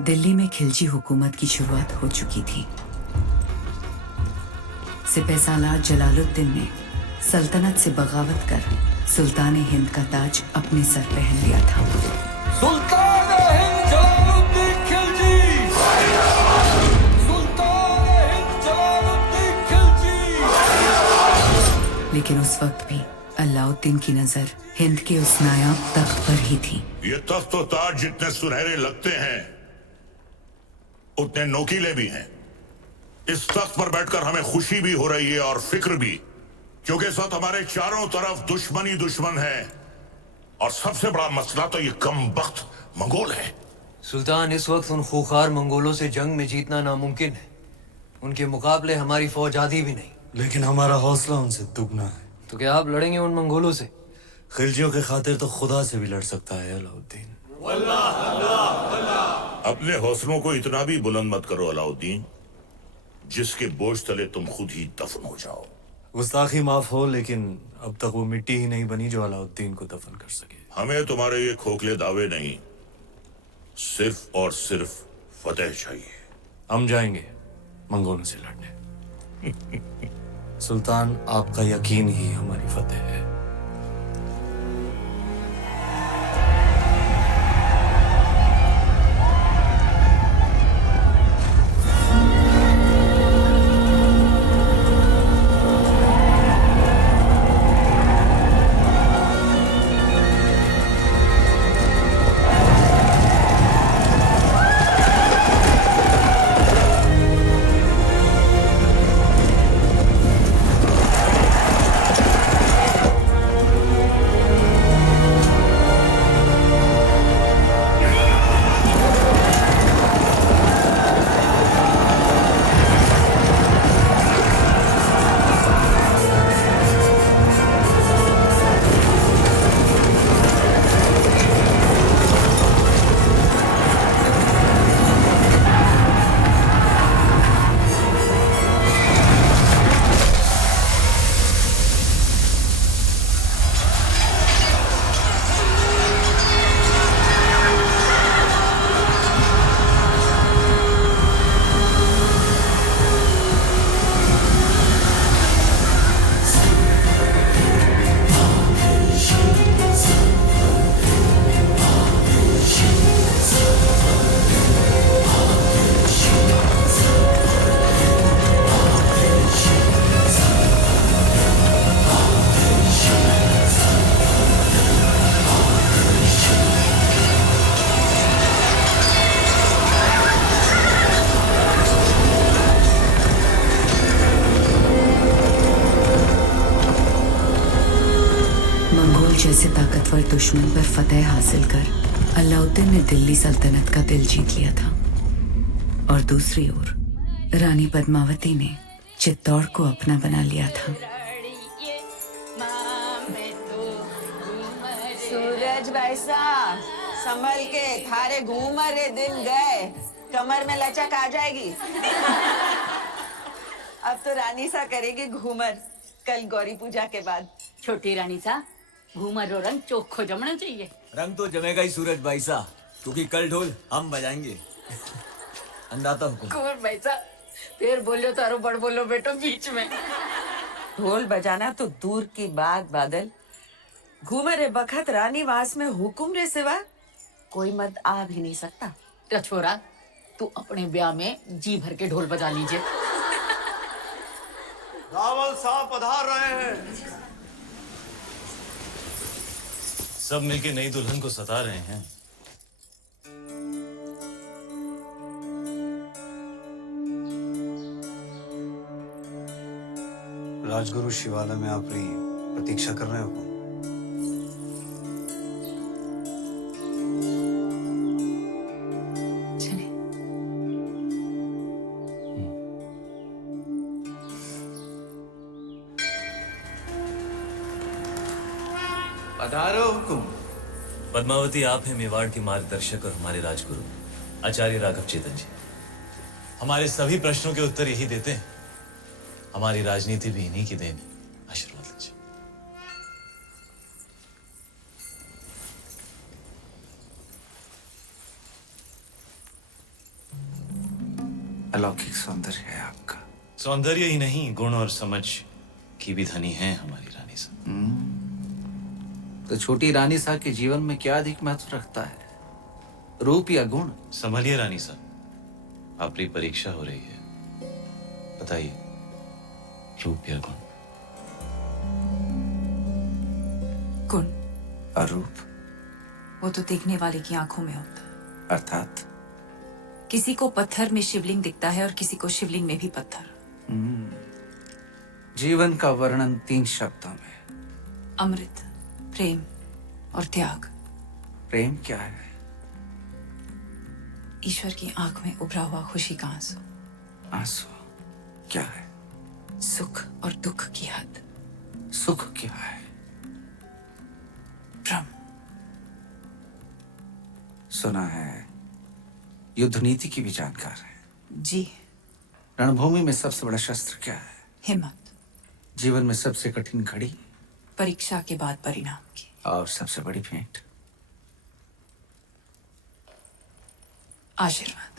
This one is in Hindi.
दिल्ली में खिलजी हुकूमत की शुरुआत हो चुकी थी। सिपहसालार जलालुद्दीन ने सल्तनत से बगावत कर सुल्तान हिंद का ताज अपने सर पहन लिया था। सुल्तान हिंद जलालुद्दीन खिलजी, सुल्तान हिंद जलालुद्दीन खिलजी। लेकिन उस वक्त भी अलाउद्दीन की नजर हिंद के उस नायाब तख्त पर ही थी। ये तख्त और ताज जितने सुनहरे लगते हैं उतने नोकीले भी हैं। इस तख्त पर बैठकर हमें खुशी भी हो रही है और फिक्र भी, क्योंकि इस वक्त हमारे चारों तरफ दुश्मन ही दुश्मन है। और सबसे बड़ा मसला तो ये कम वक्त मंगोल है। सुल्तान, इस वक्त उन खूंखार मंगोलों से जंग में जीतना नामुमकिन है। उनके मुकाबले हमारी फौज आधी भी नहीं। लेकिन हमारा हौसला उनसे दुगना है। तो क्या आप लड़ेंगे उन मंगोलों से? खिलजियों के खातिर तो खुदा से भी लड़ सकता है अलाउद्दीन। अपने हौसलों को इतना भी बुलंद मत करो अलाउद्दीन, जिसके बोझ तले तुम खुद ही दफन हो जाओ। गुस्ताखी माफ हो, लेकिन अब तक वो मिट्टी ही नहीं बनी जो अलाउद्दीन को दफन कर सके। हमें तुम्हारे ये खोखले दावे नहीं, सिर्फ और सिर्फ फतेह चाहिए। हम जाएंगे मंगोलों से लड़ने। सुल्तान, आपका यकीन ही हमारी फतेह है। जैसे ताकतवर दुश्मन पर फतेह हासिल कर अलाउद्दीन ने दिल्ली सल्तनत का दिल जीत लिया था, और दूसरी ओर रानी पद्मावती ने चित्तौड़ को अपना बना लिया था। सूरज भाई साहब, संभल के, थारे घूमर दिन गए, कमर में लचक आ जाएगी। अब तो रानी सा करेगी घूमर, कल गौरी पूजा के बाद। छोटी रानी सा, घूमर रो रंग चोखो जमना चाहिए। रंग तो जमेगा ही सूरज भाई साहब, क्योंकि कल ढोल हम बजाएंगे। अंदाता हुकुम। कुंवर भाई साहब, फिर बोलो तारो बड़ बोलो बेटो बीच में। ढोल बजाना तो दूर की बात बादल, घूमर बखत रानी वास में हुकुम रे सिवा कोई मत आ भी नहीं सकता। छोरा, तू अपने ब्याह में जी भर के ढोल बजा लीजिए। रावल साहब पधार रहे हैं। सब मिलके नई दुल्हन को सता रहे हैं। राजगुरु शिवालय में आपकी प्रतीक्षा कर रहे हो। पधारो हुकुम। पद्मावती, आप हैं मेवाड़ के मार्गदर्शक और हमारे राजगुरु आचार्य राघव चेतन जी। हमारे सभी प्रश्नों के उत्तर यही देते हैं। हमारी राजनीति भी इन्हीं की देन है। आशीर्वाद लीजिए। अलौकिक सौंदर्य है आपका। सौंदर्य ही नहीं, गुण और समझ की भी धनी है हमारी रानी साहब। तो छोटी रानी साहब के जीवन में क्या अधिक महत्व रखता है, रूप या गुण? संभलिए रानी साहब, आपकी परीक्षा हो रही है। बताइए, रूप या गुण? गुण। और रूप? वो तो देखने वाले की आंखों में होता है। अर्थात किसी को पत्थर में शिवलिंग दिखता है और किसी को शिवलिंग में भी पत्थर। जीवन का वर्णन 3 शब्दों में। अमृत, प्रेम और त्याग। प्रेम क्या है? ईश्वर की आंख में उभरा हुआ खुशी का आंसू। आंसू क्या है? सुख और दुख की हद। सुख क्या है? ब्रह्म। सुना है युद्ध नीति की भी जानकार है। जी। रणभूमि में सबसे बड़ा शस्त्र क्या है? हिम्मत। जीवन में सबसे कठिन घड़ी? परीक्षा के बाद परिणाम की। और सबसे बड़ी भेंट? आशीर्वाद।